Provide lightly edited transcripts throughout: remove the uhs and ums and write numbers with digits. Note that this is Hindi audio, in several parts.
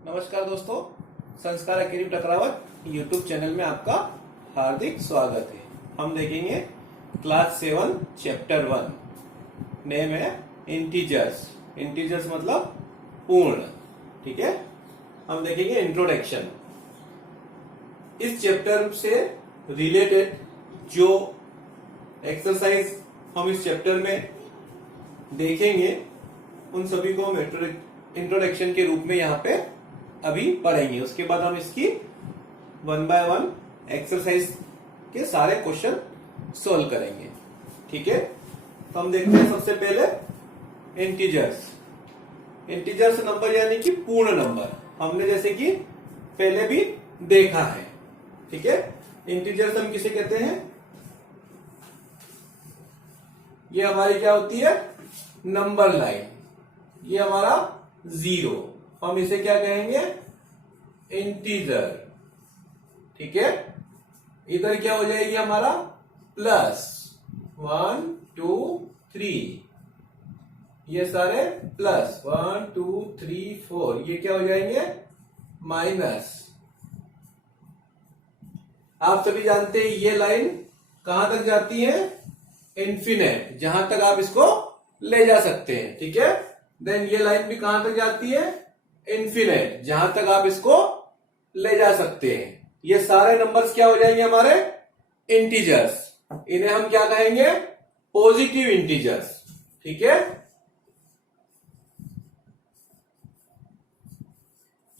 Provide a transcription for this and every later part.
नमस्कार दोस्तों, संस्कार अकेडमी टकरावत यूट्यूब चैनल में आपका हार्दिक स्वागत है। हम देखेंगे क्लास 7 चैप्टर 1। नेम है इंटीजर्स। इंटीजर्स मतलब पूर्ण। ठीक है, हम देखेंगे इंट्रोडक्शन। इस चैप्टर से रिलेटेड जो एक्सरसाइज हम इस चैप्टर में देखेंगे उन सभी को हम इंट्रोडक्शन के रूप में यहाँ पे अभी पढ़ेंगे। उसके बाद हम इसकी 1 बाय 1 एक्सरसाइज के सारे क्वेश्चन सोल्व करेंगे। ठीक है, तो हम देखते हैं सबसे पहले इंटीजर्स। इंटीजर्स नंबर यानी कि पूर्ण नंबर, हमने जैसे कि पहले भी देखा है। ठीक है, इंटीजर्स हम किसे कहते हैं? ये हमारी क्या होती है? Number line. ये हमारा 0, हम इसे क्या कहेंगे? इंटीजर। ठीक है, इधर क्या हो जाएगी हमारा? प्लस 1 2 3, ये सारे प्लस 1 2 3 4, ये क्या हो जाएंगे? माइनस। आप सभी जानते हैं ये लाइन कहां तक जाती है? इन्फिनेट, जहां तक आप इसको ले जा सकते हैं। ठीक है, देन ये लाइन भी कहां तक जाती है? इन्फिनेट, जहां तक आप इसको ले जा सकते हैं। ये सारे नंबर्स क्या हो जाएंगे हमारे? इंटीजर्स। इन्हें हम क्या कहेंगे? Positive integers. ठीक है,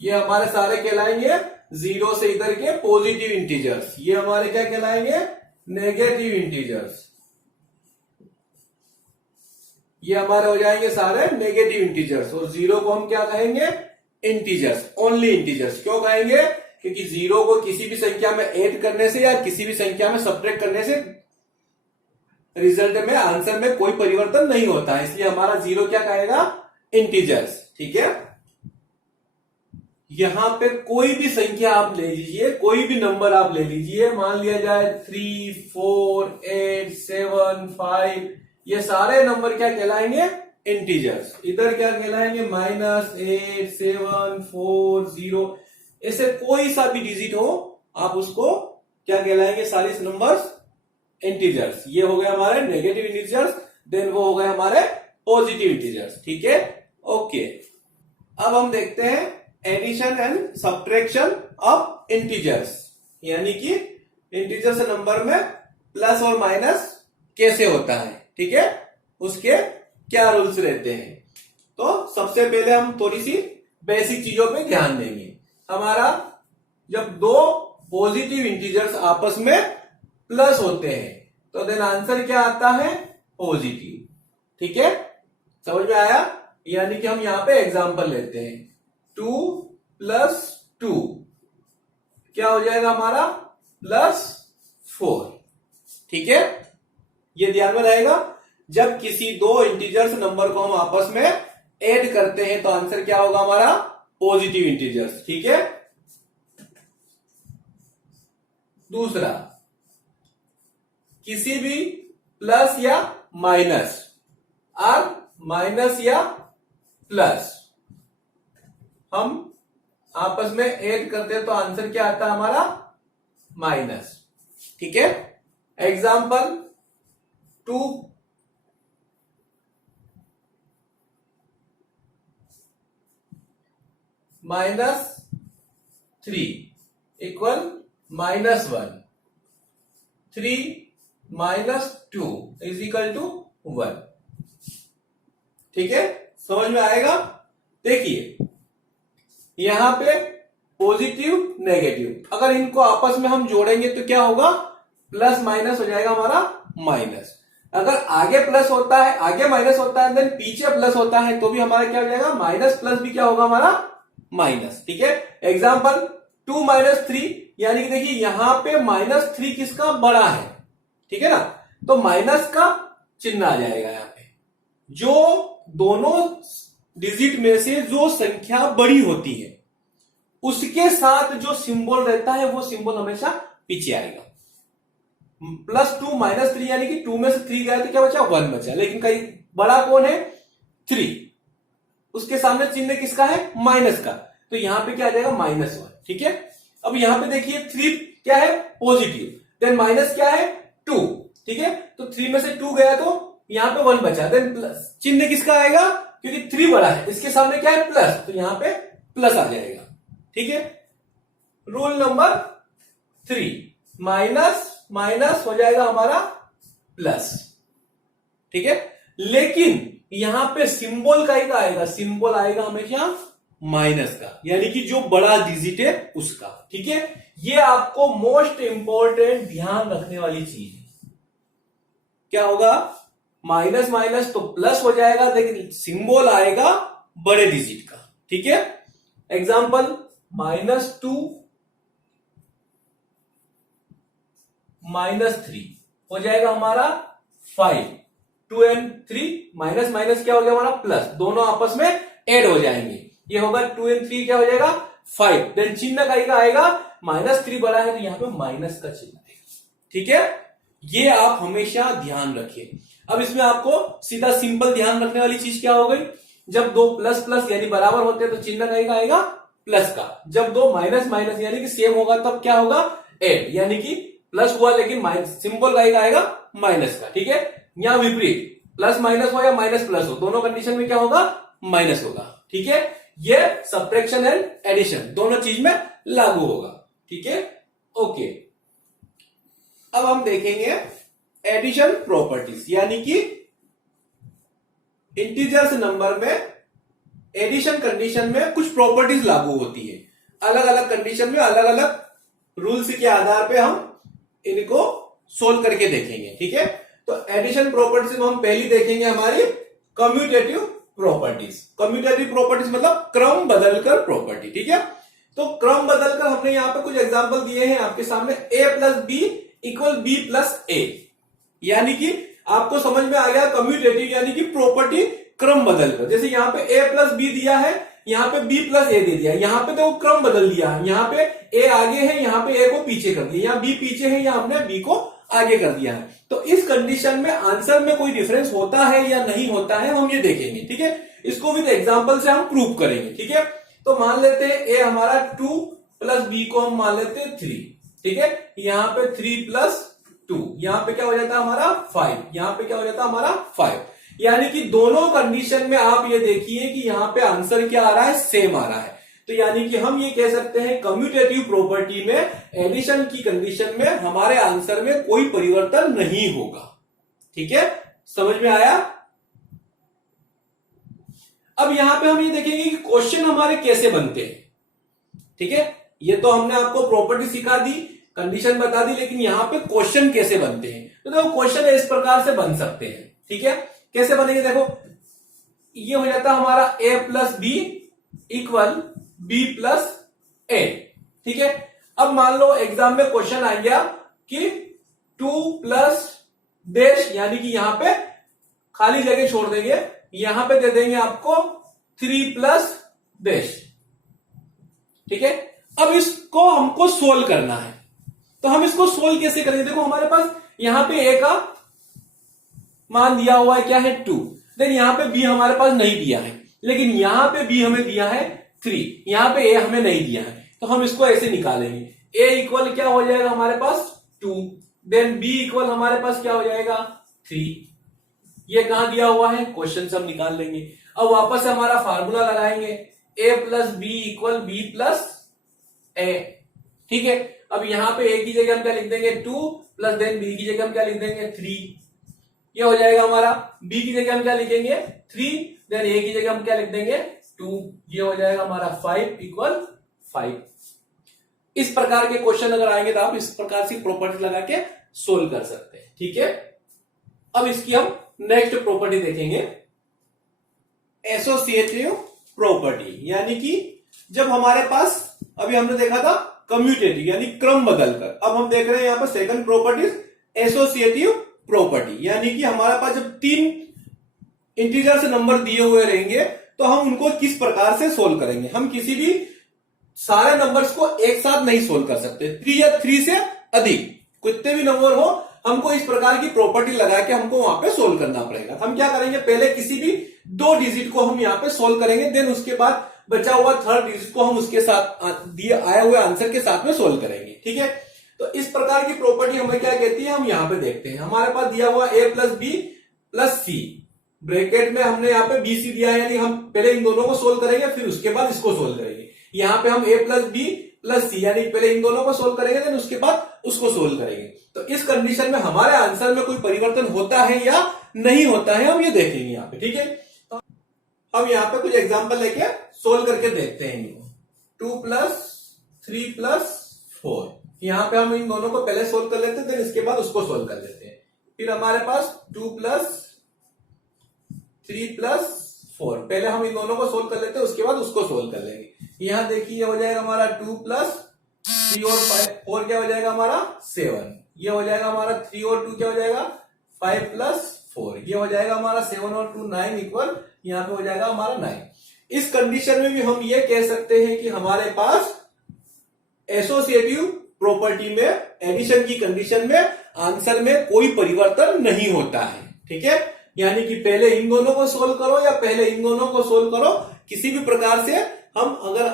ये हमारे सारे कहलाएंगे 0 से इधर के पॉजिटिव इंटीजर्स। ये हमारे क्या कहलाएंगे? Negative integers. ये हमारे हो जाएंगे सारे नेगेटिव इंटीजर्स। और 0 को हम क्या कहेंगे? Integers, only integers. क्यों कहेंगे? क्योंकि 0 को किसी भी संख्या में ऐड करने से या किसी भी संख्या में सब्ट्रैक्ट करने से रिजल्ट में, आंसर में कोई परिवर्तन नहीं होता है, इसलिए हमारा 0 क्या कहेगा? इंटीजर्स। ठीक है, यहां पे कोई भी संख्या आप ले लीजिए, कोई भी नंबर आप ले लीजिए, मान लिया जाए 3 4 8 7 5, ये सारे नंबर क्या कहलाएंगे? इंटीजर्स। इधर क्या कहलाएंगे? -8 7 4 0, ऐसे कोई सा भी डिजिट हो आप उसको क्या कहलाएंगे? सारे नंबर्स इंटीजर्स। ये हो गए हमारे नेगेटिव इंटीजर्स, देन वो हो गए हमारे पॉजिटिव इंटीजर्स। ठीक है, ओके। अब हम देखते हैं addition and subtraction of integers, यानी कि इंटीजर्स नंबर में प्लस और माइनस कैसे होता है। ठीक है, उसके क्या रूल्स रहते हैं। तो सबसे पहले हम थोड़ी सी बेसिक चीजों पे ध्यान देंगे। हमारा जब दो पॉजिटिव इंटीजर्स आपस में प्लस होते हैं तो देन आंसर क्या आता है? पॉजिटिव। ठीक है, समझ में आया? यानी कि हम यहां पे एग्जांपल लेते हैं। 2 + 2 क्या हो जाएगा हमारा? +4। ठीक है, ये ध्यान में रहेगा। जब किसी दो इंटीजर्स नंबर को हम आपस में ऐड करते हैं तो आंसर क्या होगा हमारा? Positive integers. ठीक है, दूसरा, किसी भी प्लस या माइनस और माइनस या प्लस हम आपस में ऐड करते हैं तो आंसर क्या आता है हमारा? माइनस। ठीक है, example 2 -3 equal -1, 3 - 2 is equal to 1। ठीक है, समझ में आएगा? देखिए यहां पे पॉजिटिव नेगेटिव, अगर इनको आपस में हम जोड़ेंगे तो क्या होगा? प्लस माइनस हो जाएगा हमारा माइनस। अगर आगे प्लस होता है, आगे माइनस होता है, देन पीछे प्लस होता है तो भी हमारा क्या हो जाएगा? माइनस प्लस भी क्या होगा हमारा? माइनस। ठीक है, एग्जाम्पल 2 - 3, यानी कि देखिए यहां पे -3 किसका? बड़ा है। ठीक है ना, तो माइनस का चिन्ह आ जाएगा यहां पे। जो दोनों डिजिट में से जो संख्या बड़ी होती है उसके साथ जो सिंबल रहता है वो सिंबल हमेशा पीछे आएगा। +2 - 3 यानी कि 2 में से 3 गया तो क्या बचा? 1 बचा। लेकिन कहीं बड़ा कौन है? 3, उसके सामने चिन्ह किसका है? माइनस का। तो यहां पे क्या आ जाएगा -1, ठीक है। अब यहां पे देखिए 3 क्या है पॉजिटिव, देन माइनस क्या है 2, ठीक है। तो 3 में से 2 गया तो यहां पे 1 बचा, देन प्लस चिन्ह किसका आएगा, क्योंकि 3 बड़ा है इसके सामने क्या है प्लस, तो यहां पे प्लस आ जाएगा, ठीक है। रूल नंबर 3, माइनस माइनस हो जाएगा हमारा प्लस, ठीक है। लेकिन यहां पे सिंबल का ही आएगा, सिंबल आएगा हमेशा माइनस का, यानी कि जो बड़ा डिजिट है उसका, ठीक है। ये आपको मोस्ट इंपॉर्टेंट ध्यान रखने वाली चीज है। क्या होगा, माइनस माइनस तो प्लस हो जाएगा, लेकिन सिंबल आएगा बड़े डिजिट का, ठीक है। एग्जाम्पल -2 -3 हो जाएगा हमारा 5, 2 and 3 माइनस माइनस क्या हो गया हमारा प्लस, दोनों आपस में ऐड हो जाएंगे, ये होगा 2 and 3 क्या हो जाएगा 5, देन चिन्ह का आएगा -3 बड़ा है तो यहां पे माइनस का चिन्ह आएगा, ठीक है। ये आप हमेशा ध्यान रखिए। अब इसमें आपको सीधा सिंपल ध्यान रखने वाली चीज क्या हो गई, जब दो प्लस प्लस यानी बराबर होते हैं तो चिन्ह का आएगा प्लस का, जब दो माइनस माइनस यानी कि सेम होगा तब क्या होगा ऐड, यानी कि प्लस हुआ लेकिन सिंबल का आएगा माइनस का, ठीक है। यहां विपरीत प्लस माइनस हो या माइनस प्लस हो, दोनों कंडीशन में क्या होगा माइनस होगा, ठीक है। ये सब्ट्रैक्शन एंड एडिशन दोनों चीज में लागू होगा, ठीक है। ओके, अब हम देखेंगे एडिशन प्रॉपर्टीज, यानी कि इंटीजर्स नंबर में एडिशन कंडीशन में कुछ प्रॉपर्टीज लागू होती है। अलग अलग कंडीशन में अलग अलग रूल्स के आधार पे हम इनको सोल्व करके देखेंगे, ठीक है। तो एडिशन प्रॉपर्टीज में हम पहली देखेंगे हमारी कम्यूटेटिव प्रॉपर्टीज। कम्यूटेटिव प्रॉपर्टीज मतलब क्रम बदलकर प्रॉपर्टी, ठीक है। तो क्रम बदलकर हमने यहां पे कुछ एग्जांपल दिए हैं आपके सामने, a plus B equal B plus A, यानी कि आपको समझ में आ गया कम्यूटेटिव यानी कि प्रॉपर्टी क्रम बदलकर। जैसे यहां पे a प्लस बी दिया है, यहां पे b प्लस ए दे दिया, यहां पे तो क्रम बदल दिया है, यहां पे a आगे है, यहां पे a को पीछे कर दिया, यहां b पीछे है, यहां हमने b को आगे कर दिया है। तो इस कंडीशन में आंसर में कोई डिफरेंस होता है या नहीं होता है हम ये देखेंगे, ठीक है। इसको विद एग्जांपल से हम प्रूव करेंगे, ठीक है। तो मान लेते हैं a हमारा 2 प्लस b को हम मान लेते हैं 3, ठीक है। यहां पे 3 प्लस 2, यहां पे क्या हो जाता है हमारा 5, यहां पे क्या हो जाता है हमारा 5, यानी कि दोनों कंडीशन में आप ये देखिए कि यहां पे आंसर क्या आ रहा है सेम आ रहा है। तो यानी कि हम ये कह सकते हैं कम्यूटेटिव प्रॉपर्टी में एडिशन की कंडीशन में हमारे आंसर में कोई परिवर्तन नहीं होगा, ठीक है। समझ में आया। अब यहां पे हम ये देखेंगे कि क्वेश्चन हमारे कैसे बनते हैं, ठीक है। ये तो हमने आपको प्रॉपर्टी सिखा दी, कंडीशन बता दी, लेकिन यहां पे क्वेश्चन कैसे बनते हैं। तो देखो क्वेश्चन इस प्रकार से बन सकते हैं, ठीक है। कैसे बनेंगे, देखो ये हो जाता है हमारा a plus B equal B plus A, ठीक है। अब मान लो एग्जाम में क्वेश्चन आ गया कि 2 प्लस डैश, यानी कि यहां पे खाली जगह छोड़ देंगे, यहां पे दे देंगे आपको 3 प्लस डैश, ठीक है। अब इसको हमको सोल्व करना है, तो हम इसको सोल्व कैसे करेंगे। देखो हमारे पास यहां पे a का मान दिया हुआ है क्या है 2, देन यहां पे b हमारे पास नहीं दिया है, लेकिन यहां पे b हमें दिया है 3, यहां पे a हमें नहीं दिया है, तो हम इसको ऐसे निकालेंगे। a इक्वल क्या हो जाएगा हमारे पास 2, देन b इक्वल हमारे पास क्या हो जाएगा 3, ये कहां दिया हुआ है क्वेश्चन से हम निकाल लेंगे। अब वापस से हमारा फार्मूला लगाएंगे, a plus B equal B plus A, ठीक है। अब यहां पे a की जगह हम क्या लिख देंगे 2 प्लस देन b की जगह हम क्या लिख देंगे 3, ये हो जाएगा हमारा। b की जगह हम क्या लिखेंगे 3, देन a की जगह हम क्या लिख देंगे 2, ये हो जाएगा हमारा 5 इक्वल 5। इस प्रकार के क्वेश्चन अगर आएंगे तो आप इस प्रकार से प्रॉपर्टी लगा के सोल्व कर सकते हैं, ठीक है। अब इसकी हम नेक्स्ट प्रॉपर्टी देखेंगे, एसोसिएटिव प्रॉपर्टी, यानी कि जब हमारे पास अभी हमने देखा था कम्यूटेटिव यानी क्रम बदलकर, अब हम देख रहे हैं यहां पर सेकंड प्रॉपर्टी एसोसिएटिव प्रॉपर्टी, यानी कि हमारे पास जब 3 इंटीजर से नंबर दिए हुए रहेंगे तो हम उनको किस प्रकार से सोल्व करेंगे। हम किसी भी सारे नंबर्स को एक साथ नहीं सोल्व कर सकते, 3 या 3 से अधिक कितने भी नंबर हो, हमको इस प्रकार की प्रॉपर्टी लगा के हमको वहां पे सोल्व करना पड़ेगा। हम क्या करेंगे, पहले किसी भी 2 डिजिट को हम यहां पे सोल्व करेंगे, देन उसके बाद बचा हुआ थर्ड डिजिट को हम उसके साथ दिए आए हुए आंसर के साथ में सोल्व करेंगे। ठीक है, तो इस प्रकार की प्रॉपर्टी हमें क्या कहती है, हम यहाँ पे देखते हैं। हमारे पास दिया हुआ a plus B plus C, bracket में हमने यहाँ पे बी सी दिया है, यानी हम पहले इन दोनों को सोल्व करेंगे फिर उसके बाद इसको सोल्व करेंगे। यहाँ पे हम a प्लस बी प्लस सी, यानी पहले इन दोनों को सोल्व करेंगे देन उसके बाद उसको सोल्व करेंगे। तो इस कंडीशन में हमारे आंसर में कोई परिवर्तन होता है या नहीं होता है, हम ये देखेंगे यहाँ पे। ठीक है, तो हम यहाँ पे कुछ एग्जांपल लेके सोल्व करके देखते हैं। 2 प्लस 3 प्लस 4, यहाँ पे हम इन दोनों को पहले सोल्व कर लेते हैं देन इसके बाद उसको सोल्व कर लेते हैं। फिर हमारे पास 2 प्लस 3 प्लस 4, पहले हम इन दोनों को सोल्व कर लेते हैं उसके बाद उसको सोल्व कर लेंगे। यहाँ देखिए ये हो जाएगा हमारा 2 प्लस 3 और 4 क्या हो जाएगा हमारा 7, ये हो जाएगा हमारा 3 और 2 क्या हो जाएगा 5 प्लस 4, ये हो जाएगा हमारा 7 और 2 9 इक्वल, यहाँ पे हो जाएगा हमारा 9। इस कंडीशन में भी हम ये कह सकते हैं कि हमारे पास एसोसिएटिव प्रॉपर्टी में एडिशन की कंडीशन में आंसर में कोई परिवर्तन नहीं होता है। ठीक है, यानी कि पहले इन दोनों को सोल्व करो या पहले इन दोनों को सोल्व करो, किसी भी प्रकार से हम अगर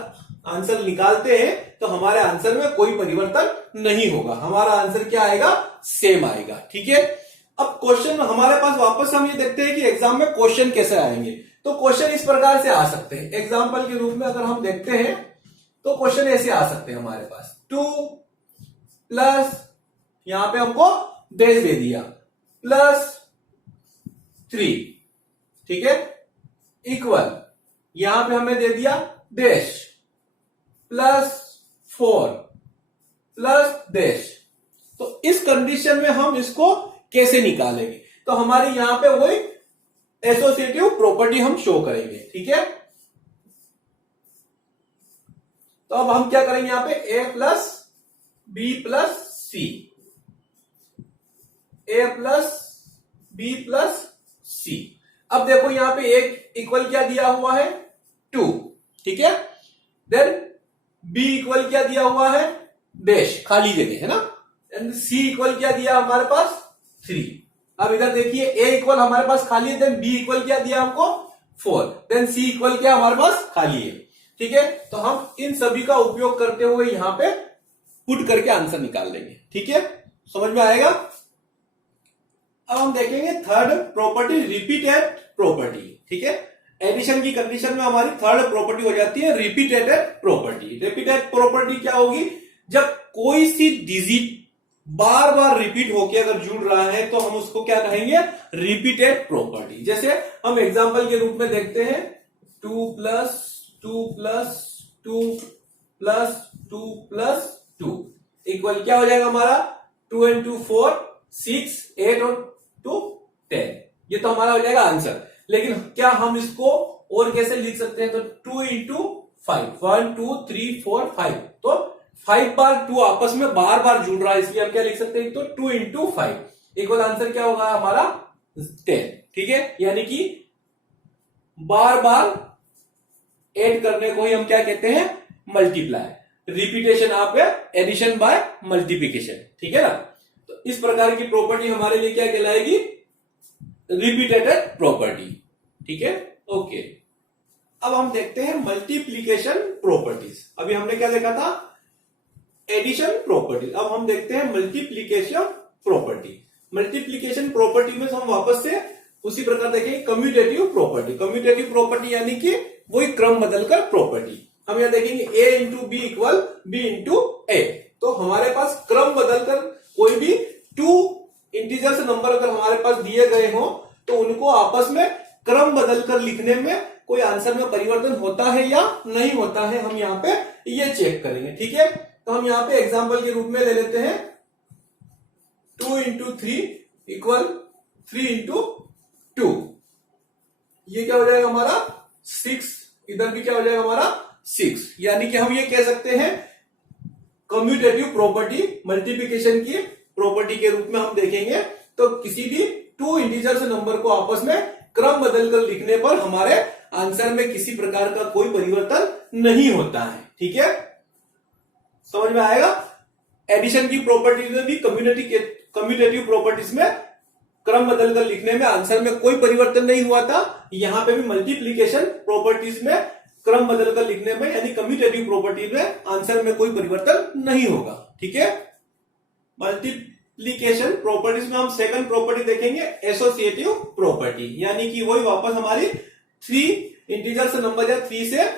आंसर निकालते हैं तो हमारे आंसर में कोई परिवर्तन नहीं होगा, हमारा आंसर क्या आएगा, सेम आएगा। ठीक है, अब क्वेश्चन हमारे पास वापस हम ये देखते हैं कि एग्जाम में क्वेश्चन कैसे आएंगे। तो क्वेश्चन इस प्रकार से आ सकते हैं, एग्जाम्पल के रूप में अगर हम देखते हैं तो क्वेश्चन ऐसे आ सकते हैं हमारे पास 2 प्लस, यहां पे हमको डैश दे दिया, प्लस 3, ठीक है, इक्वल, यहां पे हमें दे दिया डैश, प्लस 4 प्लस डैश। तो इस कंडीशन में हम इसको कैसे निकालेंगे, तो हमारी यहां पे वही एसोसिएटिव प्रॉपर्टी हम शो करेंगे। ठीक है, तो अब हम क्या करेंगे, यहां पे a plus B plus C, a plus B plus C. अब देखो यहां पे एक इक्वल क्या दिया हुआ है 2, ठीक है, देन b इक्वल क्या दिया हुआ है डैश, खाली जगह है ना, एंड c इक्वल क्या दिया हमारे पास 3। अब इधर देखिए a इक्वल हमारे पास खाली है, देन b इक्वल क्या दिया हमको 4, देन c इक्वल क्या हमारे पास खाली है। ठीक है, तो हम इन सभी का उपयोग करते हुए यहां पे पुट करके आंसर निकाल लेंगे। ठीक है, समझ में आएगा। अब हम देखेंगे थर्ड प्रॉपर्टी, रिपीटेड प्रॉपर्टी। ठीक है, एडिशन की कंडीशन में हमारी थर्ड प्रॉपर्टी हो जाती है रिपीटेड प्रॉपर्टी। रिपीटेड प्रॉपर्टी क्या होगी, जब कोई सी डिजिट बार बार रिपीट होके अगर जुड़ रहा है तो हम उसको क्या कहेंगे, रिपीटेड प्रॉपर्टी। जैसे हम एग्जांपल के रूप में देखते हैं 2 plus 2 plus 2 plus 2 plus 2 equal क्या हो जाएगा हमारा 2 and 2 4 6 8 और 2 10, ये तो हमारा हो जाएगा आंसर। लेकिन क्या हम इसको और कैसे लिख सकते हैं, तो 2 into 5 1 2 3 4 5, तो 5 बार 2 आपस में बार बार जुड़ रहा है, इसलिए हम क्या लिख सकते हैं, तो 2 into 5 इक्वल आंसर क्या होगा हमारा 10। ठीक है, यानी कि बार बार ऐड करने को ही हम क्या कहते हैं, मल्टीप्लाई। रिपीटेशन आप एडिशन बाय मल्टीप्लिकेशन। ठीक है ना, तो इस प्रकार की प्रॉपर्टी हमारे लिए क्या कहलाएगी, रिपीटेड प्रॉपर्टी। ठीक है, ओके। अब हम देखते हैं मल्टीप्लिकेशन प्रॉपर्टीज। अभी हमने क्या देखा था, एडिशन प्रॉपर्टी, अब हम देखते हैं मल्टीप्लिकेशन प्रॉपर्टी। मल्टीप्लिकेशन प्रॉपर्टी में हम वापस से उसी प्रकार देखेंगे कम्यूटेटिव प्रॉपर्टी। कम्यूटेटिव प्रॉपर्टी यानी कि वही क्रम बदलकर प्रॉपर्टी। हम यहां देखेंगे a into B equal B into A, तो हमारे पास क्रम बदलकर कोई भी 2 इंटीजर्स नंबर अगर हमारे पास दिए गए हो तो उनको आपस में क्रम बदलकर लिखने में कोई आंसर में परिवर्तन होता है या नहीं होता है, हम यहाँ पे ये चेक करेंगे। ठीक है, तो हम यहाँ पे एग्जांपल के रूप में ले लेते हैं 2 इंटू 3 इक्वल 3 इंटू 2, ये क्या हो जाएगा हमारा 6, इधर भी क्या हो जाएगा हमारा 6। यानी कि हम ये कह सकते हैं कम्यूटेटिव प्रॉपर्टी मल्टीप्लिकेशन की प्रॉपर्टी के रूप में हम देखेंगे, तो किसी भी 2 इंटीजर्स नंबर को आपस में क्रम बदलकर लिखने पर हमारे आंसर में किसी प्रकार का कोई परिवर्तन नहीं होता है। ठीक है, समझ में आएगा। एडिशन की प्रॉपर्टीज में भी कम्यूटेटिव प्रॉपर्टीज में क्रम बदलकर लिखने में आंसर में कोई परिवर्तन नहीं हुआ था, यहां पे भी मल्टीप्लिकेशन प्रॉपर्टीज में क्रम बदलकर लिखने में यानी कम्यूटेटिव प्रॉपर्टी में आंसर में कोई परिवर्तन नहीं होगा। ठीक है, मल्टीप्लीकेशन प्रॉपर्टीज में हम सेकंड प्रॉपर्टी देखेंगे, एसोसिएटिव प्रॉपर्टी, यानी कि वही वापस हमारी 3 इंटीजर से नंबर या 3 से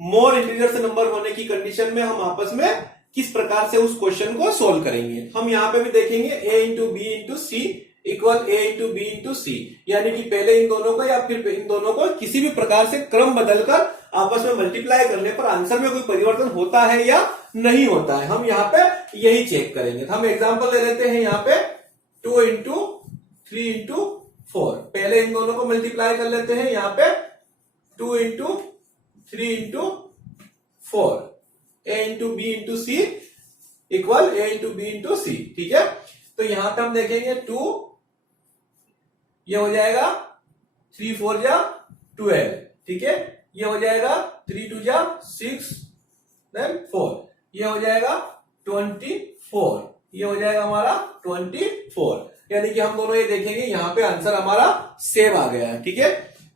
मोर इंटीजर से नंबर होने की कंडीशन में हम आपस में किस प्रकार से उस क्वेश्चन को सोल्व करेंगे। हम यहां पे भी देखेंगे a into B into C equal a into B into C, यानी कि पहले इन दोनों को या फिर इन दोनों को किसी भी प्रकार से क्रम बदलकर आपस में मल्टीप्लाई करने पर आंसर में कोई परिवर्तन होता है या नहीं होता है, हम यहाँ पे यही चेक करेंगे। हम एग्जांपल ले लेते हैं यहाँ पे 2 इंटू 3 इंटू 4, पहले इन दोनों को मल्टीप्लाई कर लेते हैं। यहाँ पे 2 into 3 into 4, a into B into C equal a into B into C. ठीक है, तो यहां पे हम देखेंगे 2, ये हो जाएगा 3 4 जा 12, ठीक है, ये हो जाएगा 3 2 जा 6 देन 4, ये हो जाएगा 24, ये हो जाएगा हमारा 24, यानी कि हम दोनों ये देखेंगे यहाँ पे आंसर हमारा सेम आ गया है। ठीक है,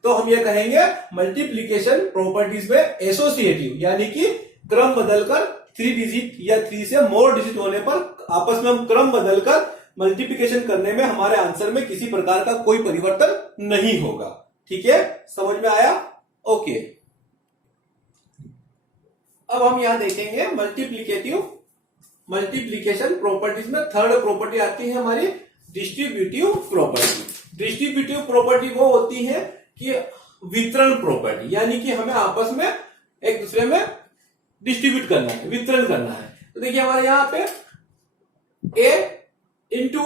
तो हम ये कहेंगे मल्टीप्लीकेशन प्रॉपर्टीज में एसोसिएटिव यानी कि क्रम बदलकर 3 डिजिट या 3 से मोर डिजिट होने पर आपस में हम क्रम बदलकर मल्टीप्लिकेशन करने में हमारे आंसर में किसी प्रकार का कोई परिवर्तन नहीं होगा। ठीक है, समझ में आया? ओके, अब हम यहां देखेंगे मल्टीप्लीकेशन प्रॉपर्टीज में थर्ड प्रॉपर्टी आती है हमारी डिस्ट्रीब्यूटिव प्रॉपर्टी। डिस्ट्रीब्यूटिव प्रॉपर्टी वो होती है कि वितरण प्रॉपर्टी, यानी कि हमें आपस में एक दूसरे में डिस्ट्रीब्यूट करना है, वितरण करना है। तो देखिए हमारे यहां पे a into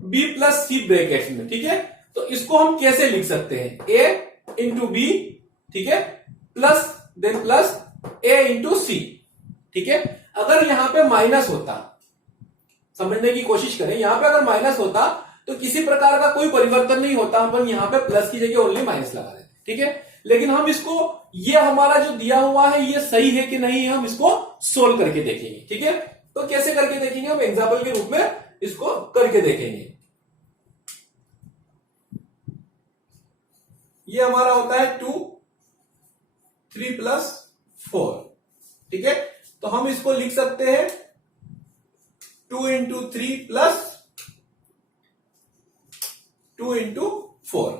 B plus C brackets में, ठीक है, तो इसको हम कैसे लिख सकते हैं? a इंटू बी, ठीक है, plus then plus a into C. ठीक है, अगर यहां पे माइनस होता, समझने की कोशिश करें, यहां पे अगर माइनस होता तो किसी प्रकार का कोई परिवर्तन नहीं होता, अपन यहां पे प्लस की जगह ओनली माइनस लगा देते। ठीक है, लेकिन हम इसको, ये हमारा जो दिया हुआ है ये सही है कि नहीं है, हम इसको सोल्व करके देखेंगे। ठीक है, तो कैसे करके देखेंगे? हम एग्जाम्पल के रूप में इसको करके देखेंगे। ये हमारा होता है 2 3 प्लस 4। ठीक है, तो हम इसको लिख सकते हैं 2 इंटू 3 प्लस 2 इंटू 4।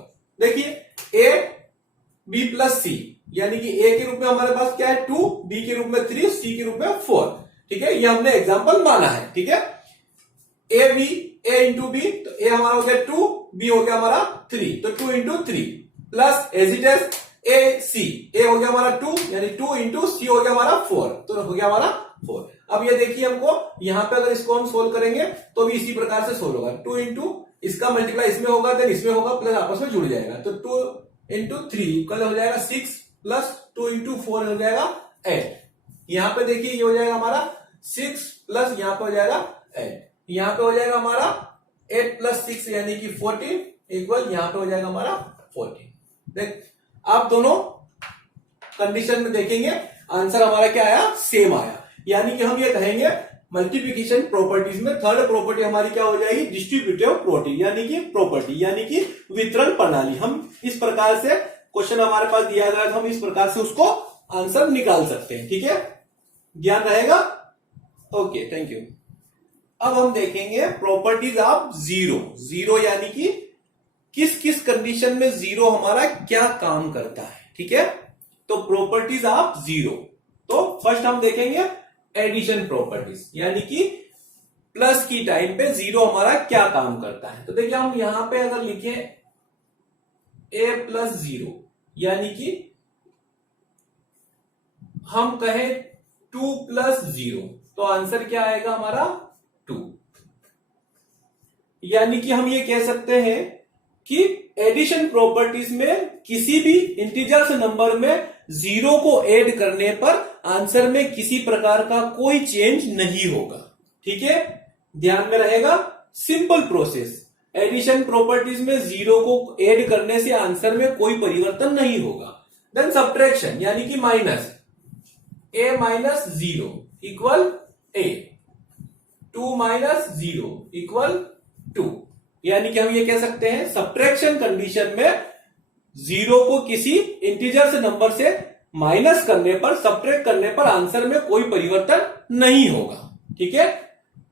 देखिए a b प्लस सी, यानी कि a के रूप में हमारे पास क्या है 2, b के रूप में 3, c के रूप में 4। ठीक है, ये हमने एग्जांपल माना है। ठीक है, a इंटू बी, तो a हमारा हो गया 2, b हो गया हमारा 3, तो 2 into 3 plus as it as a हो गया हमारा 2, यानी 2 इंटू सी हो गया हमारा 4, तो हो गया हमारा 4। अब ये देखिए हमको यहां पे अगर इसको हम सोल्व करेंगे तो भी इसी प्रकार से सोल्व होगा। 2 इंटू इसका मल्टीप्लाई इसमें होगा, देन इसमें होगा, प्लस आपस में जुड़ जाएगा, तो 2 इंटू 3 इक्वल हो जाएगा 6 प्लस 2 इंटू 4 हो जाएगा 8। यहां पे देखिए ये हो जाएगा हमारा 6 प्लस यहां पे हो जाएगा 8, यहां पे हो जाएगा हमारा 8 प्लस 6 यानी कि 14 इक्वल यहां पे हो जाएगा हमारा 14। देख, आप दोनों कंडीशन में देखेंगे आंसर हमारा क्या आया? सेम आया। यानी कि हम ये कहेंगे मल्टीप्लिकेशन प्रॉपर्टीज में थर्ड प्रॉपर्टी हमारी क्या हो जाएगी? डिस्ट्रीब्यूटिव प्रॉपर्टी, यानी कि वितरण प्रणाली। हम इस प्रकार से क्वेश्चन हमारे पास दिया गया, तो हम इस प्रकार से उसको आंसर निकाल सकते हैं। ठीक है, ध्यान रहेगा? Okay, thank you. अब हम देखेंगे प्रॉपर्टीज ऑफ जीरो, यानी कि किस किस कंडीशन में जीरो हमारा क्या काम करता है। ठीक है, तो प्रॉपर्टीज ऑफ जीरो, तो फर्स्ट हम देखेंगे एडिशन प्रॉपर्टीज, यानी कि प्लस की टाइम पे जीरो हमारा क्या काम करता है। तो देखिए हम यहां पे अगर लिखे a प्लस 0, यानी कि हम कहें 2 प्लस 0, तो आंसर क्या आएगा हमारा 2। यानी कि हम ये कह सकते हैं कि एडिशन प्रॉपर्टीज में किसी भी इंटीजर्स नंबर में जीरो को ऐड करने पर आंसर में किसी प्रकार का कोई चेंज नहीं होगा। ठीक है, ध्यान में रहेगा, सिंपल प्रोसेस। एडिशन प्रॉपर्टीज में जीरो को ऐड करने से आंसर में कोई परिवर्तन नहीं होगा। देन सब्ट्रैक्शन, यानी कि minus, a minus 0 equal a, 2 minus 0 equal 2। यानी कि हम ये कह सकते हैं सब्ट्रैक्शन कंडीशन में जीरो को किसी इंटीजर से नंबर से माइनस करने पर, सब्ट्रैक्ट करने पर आंसर में कोई परिवर्तन नहीं होगा। ठीक है,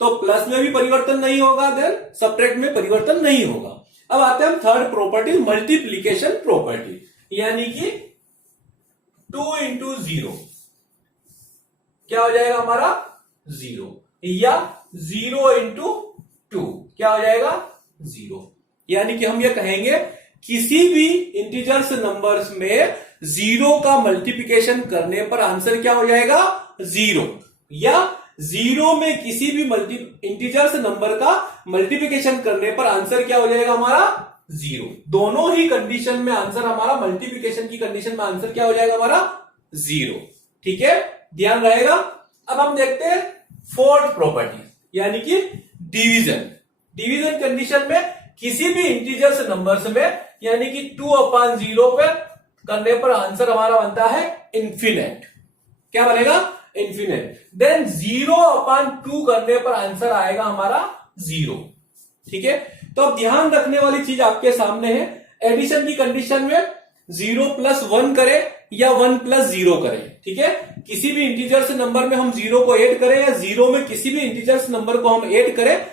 तो प्लस में भी परिवर्तन नहीं होगा, देन सब्ट्रैक्ट में परिवर्तन नहीं होगा। अब आते हैं हम थर्ड प्रॉपर्टी, मल्टीप्लीकेशन प्रॉपर्टी, यानी कि 2 इंटू 0 क्या हो जाएगा हमारा 0, या 0 इंटू 2 क्या हो जाएगा 0। यानी कि हम ये कहेंगे किसी भी इंटीजर्स नंबर्स में 0 का मल्टीप्लिकेशन करने पर आंसर क्या हो जाएगा 0, या 0 में किसी भी इंटीजर्स नंबर का मल्टीप्लिकेशन करने पर आंसर क्या हो जाएगा हमारा 0। दोनों ही कंडीशन में आंसर हमारा, मल्टीप्लिकेशन की कंडीशन में आंसर क्या हो जाएगा हमारा 0। ठीक है, ध्यान रहेगा। अब हम देखते हैं फोर्थ प्रॉपर्टी, यानी कि डिवीजन। डिवीजन कंडीशन में किसी भी इंटीजर्स नंबर्स में, यानी कि 2/0 पे करने पर आंसर हमारा बनता है इन्फिनेट। क्या बनेगा इन्फिनेट। देन 0/2 करने पर आंसर आएगा हमारा 0। ठीक है, तो अब ध्यान रखने वाली चीज आपके सामने है, एडिशन की कंडीशन में 0 + 1 करें या 1 + 0 करें। ठीक है, किसी भी इंटीजर्स नंबर में हम 0 को ऐड करें या 0 में किसी भी इंटीजर्स नंबर को हम ऐड करें,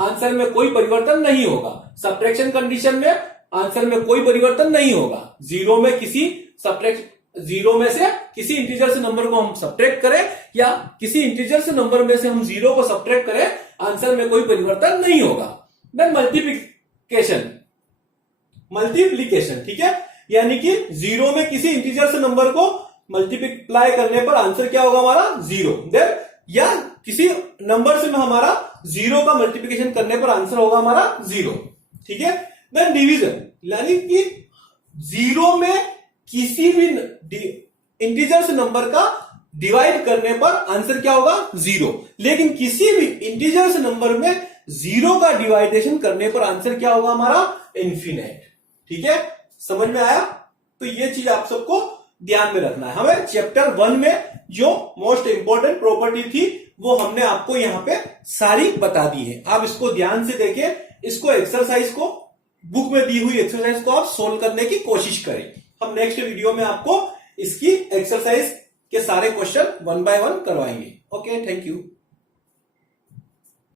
आंसर में कोई परिवर्तन नहीं होगा। सब्ट्रैक्शन कंडीशन में आंसर में कोई परिवर्तन नहीं होगा। 0 में से किसी इंटीजर्स नंबर को हम सब्ट्रैक्ट करें या किसी इंटीजर्स नंबर में से हम 0 को सब्ट्रैक्ट करें, आंसर में कोई परिवर्तन नहीं होगा। देन मल्टीप्लीकेशन, ठीक है, यानी कि 0 में किसी इंटीजर्स नंबर को मल्टीप्लाई करने पर आंसर क्या होगा हमारा 0। देन या किसी नंबर से हमारा 0 का मल्टीप्लिकेशन करने पर आंसर होगा हमारा 0। ठीक है, देन डिवीजन, यानी कि 0 में किसी भी इंटीजर्स नंबर का डिवाइड करने पर आंसर क्या होगा 0, लेकिन किसी भी इंटीजर्स नंबर में 0 का डिवाइडेशन करने पर आंसर क्या होगा हमारा इन्फिनेट। ठीक है, समझ में आया। तो ये चीज आप सबको ध्यान में रखना है। हमें चैप्टर 1 में जो मोस्ट इंपॉर्टेंट प्रॉपर्टी थी वो हमने आपको यहां पे सारी बता दी है। आप इसको ध्यान से देखें, इसको एक्सरसाइज को, बुक में दी हुई एक्सरसाइज को आप सोल्व करने की कोशिश करें। हम नेक्स्ट वीडियो में आपको इसकी एक्सरसाइज के सारे क्वेश्चन 1 बाय 1 करवाएंगे। Okay, thank you.